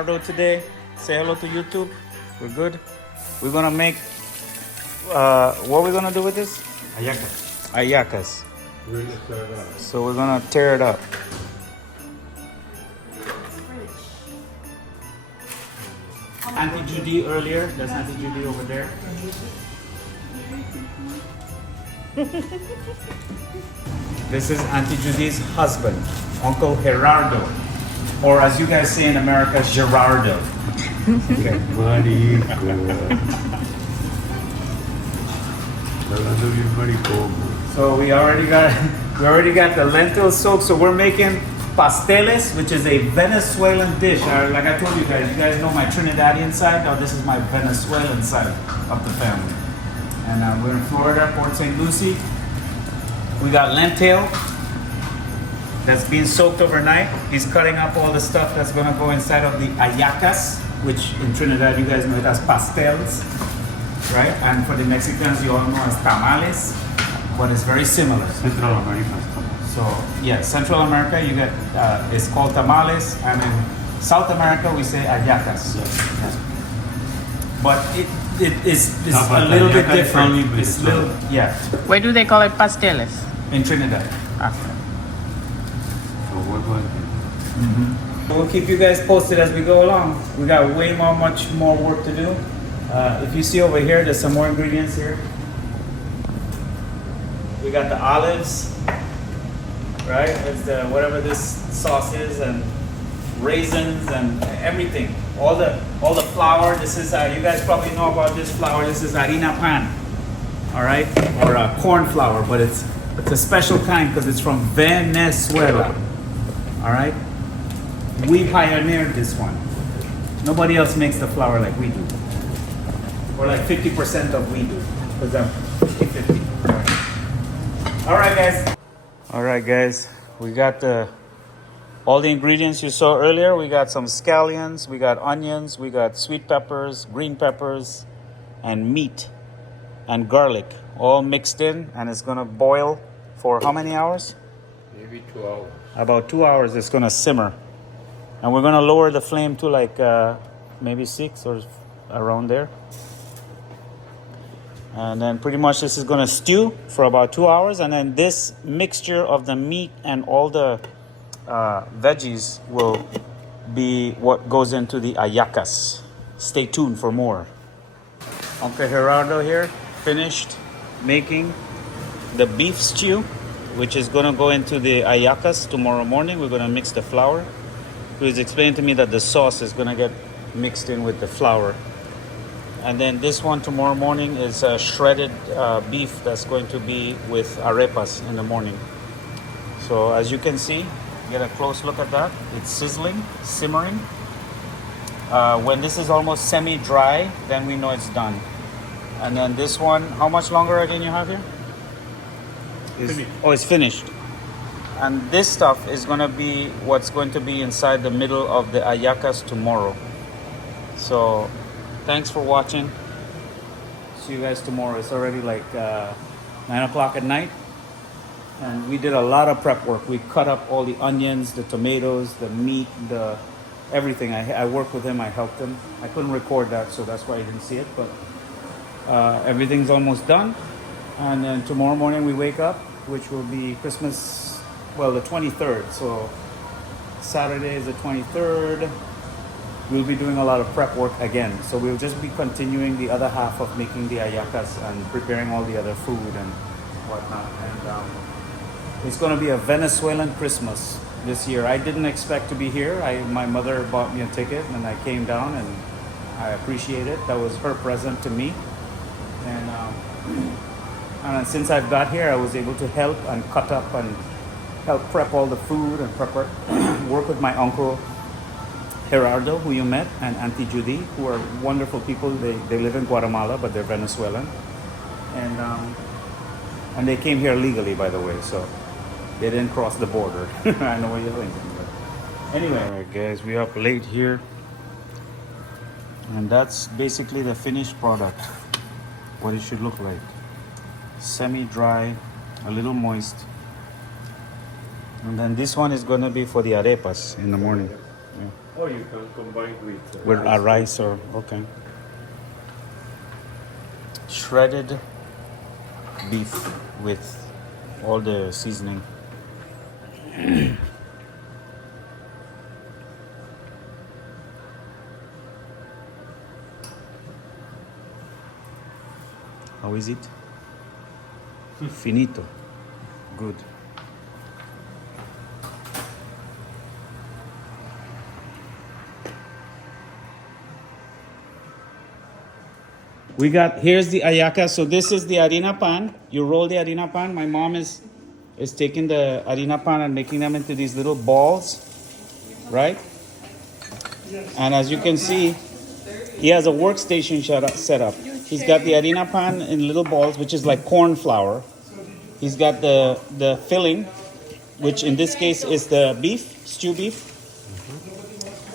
Gerardo today. Say hello to YouTube. We're good. We're gonna make, what we're gonna do with this? Hallacas. Hallacas. We're gonna stir it up. So we're gonna tear it up. Auntie Judy earlier. That's Auntie Judy over there. This is Auntie Judy's husband, Uncle Gerardo. Or as you guys say in America, Gerardo. Okay. So we already got the lentil soak. So we're making pasteles, which is a Venezuelan dish. Like I told you guys know my Trinidadian side. Now this is my Venezuelan side of the family. And we're in Florida, Port St. Lucie. We got lentil that's being soaked overnight. He's cutting up all the stuff that's gonna go inside of the hallacas, which in Trinidad you guys know it as pastels, right? And for the Mexicans you all know as tamales, but it's very similar. Central America. So yeah, Central America you get it's called tamales, and in South America we say hallacas. Yes. But it is No, but a little bit hallaca is different. only It's little, yeah, Where do they call it pasteles? in Trinidad. Okay. So what was it? We'll keep you guys posted as we go along. We got much more work to do. If you see over here, there's some more ingredients here. We got the olives, right? It's the whatever this sauce is, and raisins and everything. All the flour. This is you guys probably know about this flour. This is harina pan, all right, or corn flour, but it's a special kind because it's from Venezuela. All right, we pioneered this one. Nobody else makes the flour like we do. Or like 50% of we do. Because I'm 50-50. All right, guys. We got all the ingredients you saw earlier. We got some scallions, we got onions, we got sweet peppers, green peppers, and meat and garlic all mixed in, and it's gonna boil for how many hours? Maybe 2 hours. About 2 hours. It's gonna simmer, and we're gonna lower the flame to like maybe 6 or around there, and then pretty much this is gonna stew for about 2 hours, and then this mixture of the meat and all the veggies will be what goes into the hallacas. Stay tuned for more. Uncle Gerardo here finished making the beef stew, which is gonna go into the hallacas tomorrow morning. We're gonna mix the flour. He was explaining to me that the sauce is gonna get mixed in with the flour. And then this one tomorrow morning is shredded beef that's going to be with arepas in the morning. So as you can see, get a close look at that. It's sizzling, simmering. When this is almost semi-dry, then we know it's done. And then this one, how much longer again you have here? Oh, it's finished. And this stuff is gonna be what's going to be inside the middle of the hallacas tomorrow. So thanks for watching. See you guys tomorrow. It's already like 9 o'clock at night. And we did a lot of prep work. We cut up all the onions, the tomatoes, the meat, the everything. I worked with him, I helped him. I couldn't record that, so that's why you didn't see it. But everything's almost done. And then tomorrow morning we wake up, which will be Christmas, well, the 23rd. So Saturday is the 23rd. We'll be doing a lot of prep work again. So we'll just be continuing the other half of making the hallacas and preparing all the other food and whatnot. And it's going to be a Venezuelan Christmas this year. I didn't expect to be here. My mother bought me a ticket and I came down, and I appreciate it. That was her present to me. And since I've got here, I was able to help and cut up and help prep all the food and work with my uncle Gerardo, who you met, and Auntie Judy, who are wonderful people. They live in Guatemala, but they're Venezuelan. And they came here legally, by the way, so they didn't cross the border. I know what you're thinking. But anyway, all right, guys, we're up late here. And that's basically the finished product. What it should look like. Semi-dry, a little moist. And then this one is going to be for the arepas in the morning. Yeah. Or you can combine with a rice or okay. Shredded beef with all the seasoning. How is it? Finito. Good. We got, here's the hallaca. So this is the harina pan. You roll the harina pan. My mom is taking the harina pan and making them into these little balls, right? And as you can see, he has a workstation set up. He's got the harina pan in little balls, which is like corn flour. He's got the filling, which in this case is the beef, stew beef.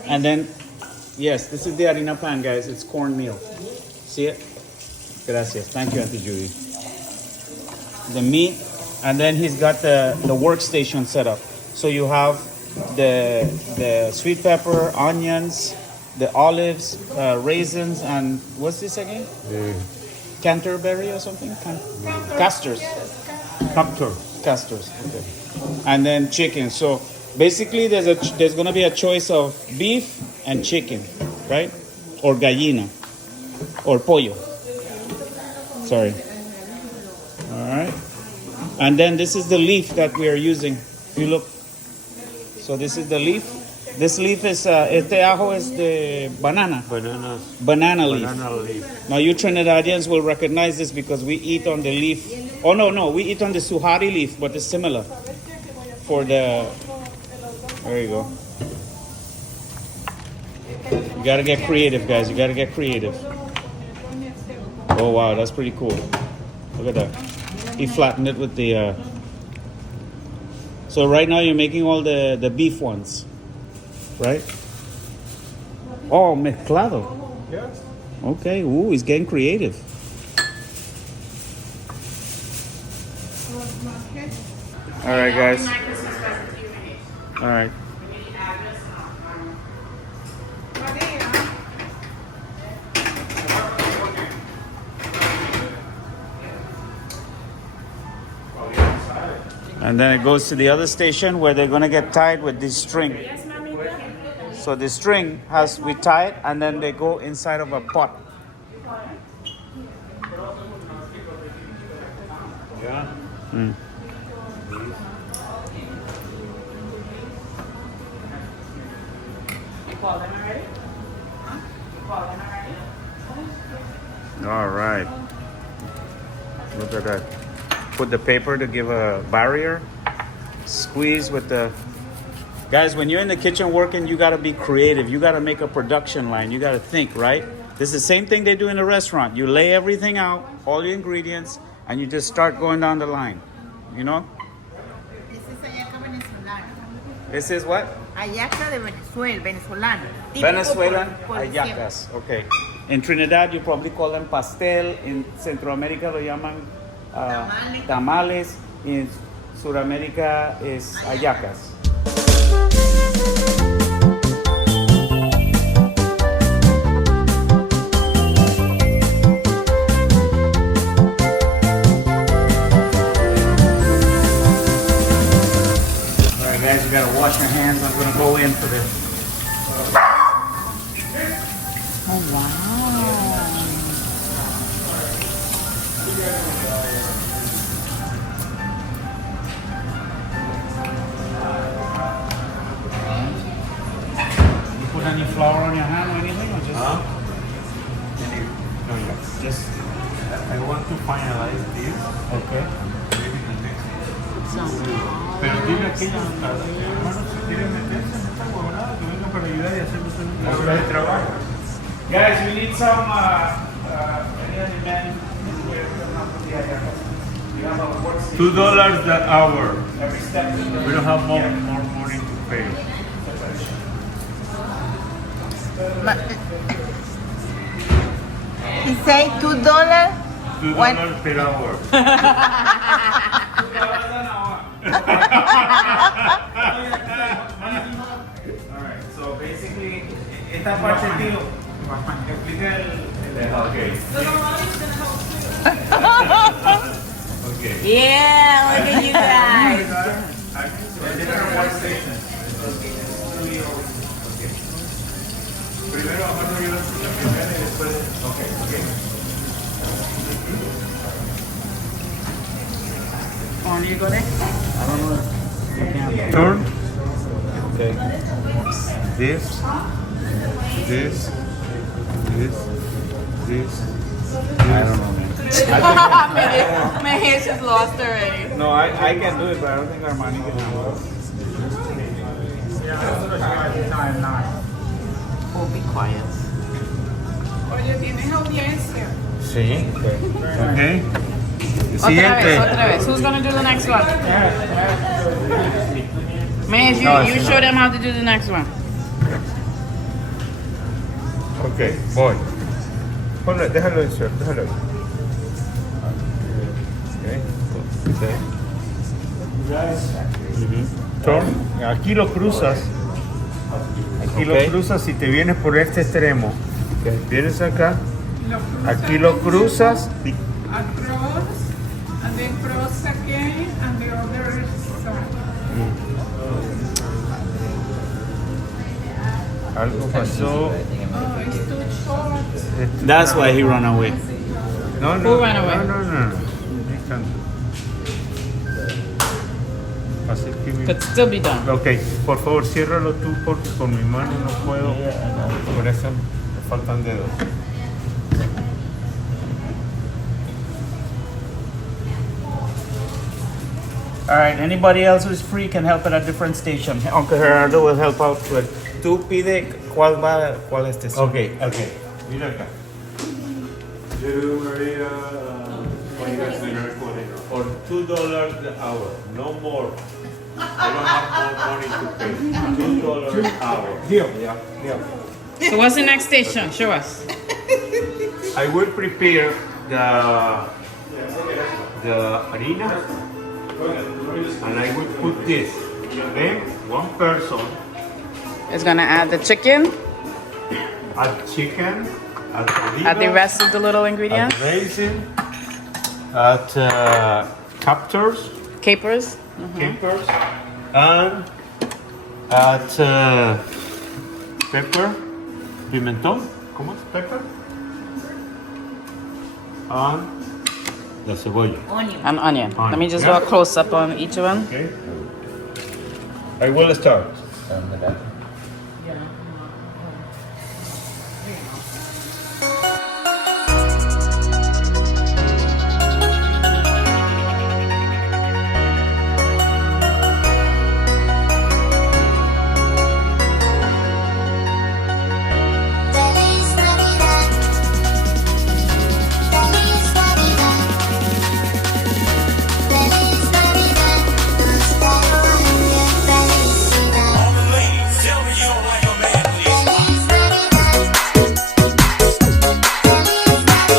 And then, yes, this is the harina pan, guys. It's cornmeal. See it? Gracias. Thank you, Auntie Judy. The meat, and then he's got the workstation set up. So you have the sweet pepper, onions, the olives, raisins, and what's this again? Canterbury or something? Castors. Castors. Okay. And then chicken. So basically, there's gonna be a choice of beef and chicken, right? Or gallina. Or pollo. Sorry. All right. And then this is the leaf that we are using. If you look. So this is the leaf. This leaf is, este ajo is the banana. Banana leaf. Banana leaf. Now you Trinidadians will recognize this because we eat on the leaf. Oh, no. We eat on the suhari leaf, but it's similar. For the, there you go. You gotta get creative, guys. You gotta get creative. Oh wow, that's pretty cool. Look at that. He flattened it with the. So right now you're making all the beef ones, right? Oh, mezclado. Yeah. Okay. Ooh, he's getting creative. All right, guys. All right. And then it goes to the other station where they're gonna get tied with this string. So the string we tie it and then they go inside of a pot. Yeah. All right. Look at that. Put the paper to give a barrier. Squeeze with the... Guys, when you're in the kitchen working, you gotta be creative. You gotta make a production line. You gotta think, right? This is the same thing they do in a restaurant. You lay everything out, all the ingredients, and you just start going down the line. You know? This is hallaca venezolana. This is what? Hallaca de Venezuela, venezolano. Típico Venezuelan por hallacas. Okay. In Trinidad, you probably call them pastel. In Centroamérica, lo llaman tamales. In Sudamérica, is hallacas. All right, guys, you gotta wash your hands. I'm gonna go in for this. Oh, wow. You put any flour on your hand or anything, or just? No, yeah. Just I want to finalize this. okay. Maybe the next one. Pero dile a aquellos hermanos si quieren meterse en esta huevonada que vengan para ayudar y hacernos una obra de trabajo. Guys, we need some any other men here to help with the hallacas. We have a workstation. $2 the hour. Every step. We don't have more money to pay. He say $2. $2 per hour. Alright, so basically esta parte, tío. Explica Okay. Okay. Yeah, look at you guys. Primero vamos a ver la primera y después. Okay. On you go next. Turn. Okay. This. I don't know, man. My hair's just lost already. No, I can do it, but I don't think Armani can handle it. Oh, be quiet. Oye, tienes audiencia. Sí. Okay. Otra vez. Who's gonna do the next one? Man, you show them how to do the next one. Okay, voy. Ponlo, déjalo insert, déjalo ahí. Okay. Turn. Aquí lo cruzas. Aquí lo cruzas y te vienes por este extremo. Vienes acá. Aquí lo cruzas y Across, and then cross again, and the other side. algo pasó. Oh, it's too short. That's why he ran away. No. Who ran away? No. Me encanta. Así que Could still be done. Ok, por favor, ciérralo tú porque con mi mano no puedo. Por eso me faltan dedos. All right, anybody else who's free can help at a different station. Uncle Gerardo will help out with. Tú pide cuál es estación. Ok. Mira acá. Yo María, for $2 the hour, no more. I don't have more money to pay. $2 an hour. Deal. So what's the next station? Show us. I will prepare the harina and I will put this. Then one person It's gonna add the chicken, add chicken, add add the oliva, rest of the little ingredients, add raisin, add captors, capers. capers, and add pepper, pimentón. ¿Cómo es pepper? And the cebolla. Onion. And onion. Onion. Let me just do a close up on each one. Okay. I will start. Feliz Navidad, Feliz Navidad, Feliz Navidad, nos trae felicidad. All the ladies, tell me you don't like a man, please. Feliz Navidad, Feliz Navidad,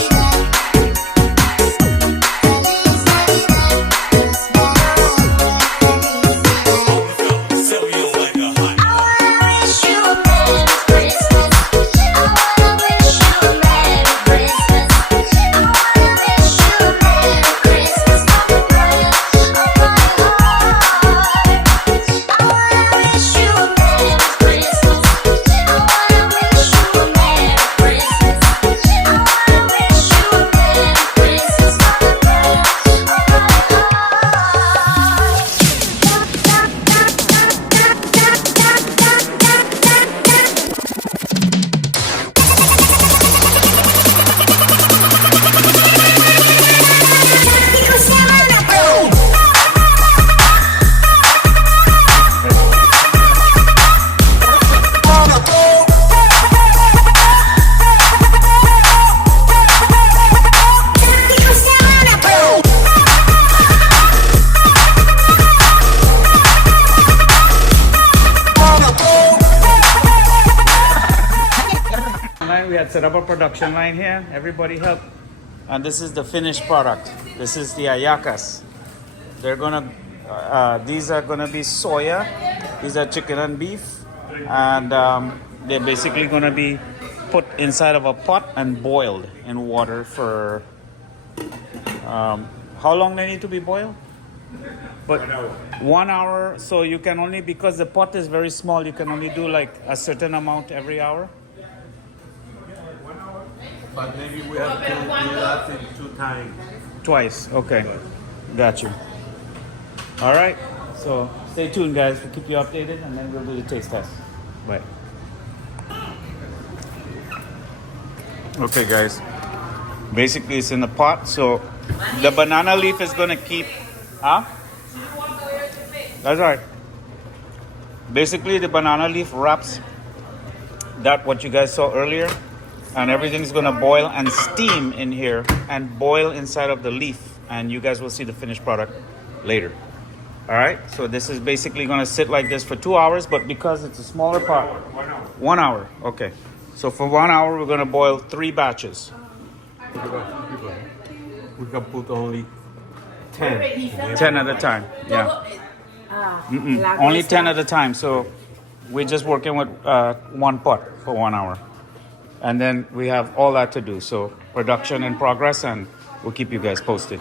Feliz Navidad, nos trae felicidad. Tell me you don't like a hot. I wanna wish you a Merry Christmas. I wanna wish you a Merry Christmas. I wanna wish you a Merry Christmas from the bottom of my heart. I wanna wish you a Merry Christmas. I wanna wish you a Merry Christmas. I wanna wish you a Merry Christmas from the bottom We had set up a production line here. Everybody help. And this is the finished product. This is the Hallacas. They're gonna. These are gonna be soya. These are chicken and beef. And they're basically gonna be put inside of a pot and boiled in water for how long they need to be boiled? But 1 hour. So you can only, because the pot is very small, you can only do like a certain amount every hour. But maybe we have to do that in 2 times. Twice. Okay. Got you. All right. So stay tuned, guys. We'll keep you updated, and then we'll do the taste test. Bye. Okay, guys. Basically, it's in the pot. So the banana leaf is gonna keep. Huh? That's right. Basically, the banana leaf wraps that what you guys saw earlier, and everything's gonna boil and steam in here and boil inside of the leaf, and you guys will see the finished product later. All right. So this is basically gonna sit like this for 2 hours, but because it's a smaller pot, 1 hour. Okay. So for 1 hour, we're gonna boil 3 batches. We can put only 10. 10 at a time. Yeah. Only 10 at a time. So we're just working with 1 pot for 1 hour. And then we have all that to do. So production in progress, and we'll keep you guys posted.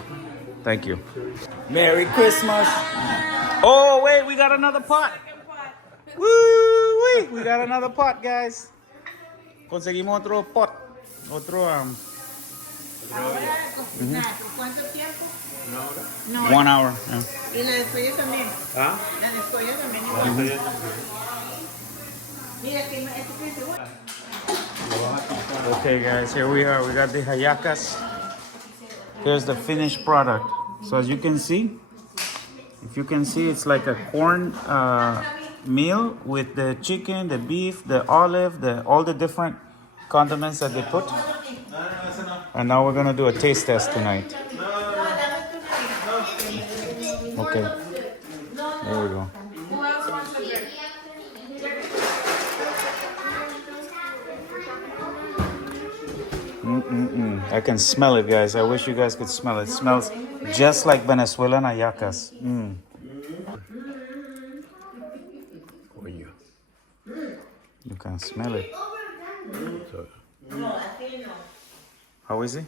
Thank you. Merry Christmas. Oh, wait, we got another pot. Woo! We got another pot, guys. Conseguimos otro pot. Otro, ¿Cuánto tiempo? 1 hour. Yeah. Y la de soya también. ¿Ah? La de soya también. Mira, que este que es igual. Okay, guys, here we are. We got the Hallacas. Here's the finished product. So as you can see, if you can see, it's like a corn meal with the chicken, the beef, the olive, all the different condiments that they put. And now we're gonna do a taste test tonight. Okay, there we go. Who else wants a bit? I can smell it, guys. I wish you guys could smell it. It smells just like Venezuelan hallacas. You can smell it. How is it?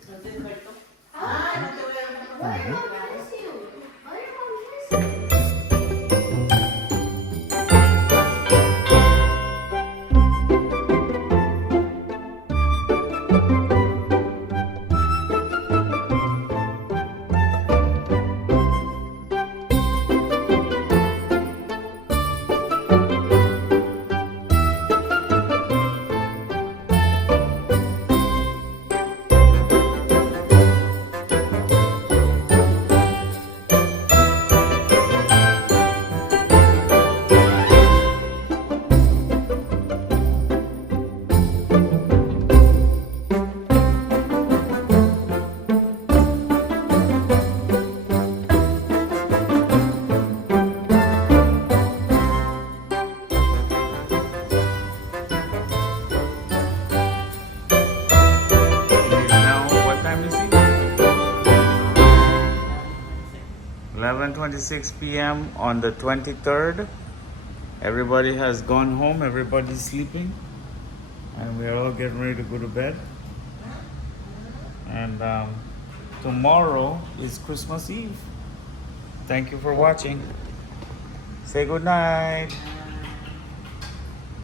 Now, what time is it? 11:26 p.m. on the 23rd. Everybody has gone home. Everybody's sleeping. And we're all getting ready to go to bed. And tomorrow is Christmas Eve. Thank you for watching. Say good night.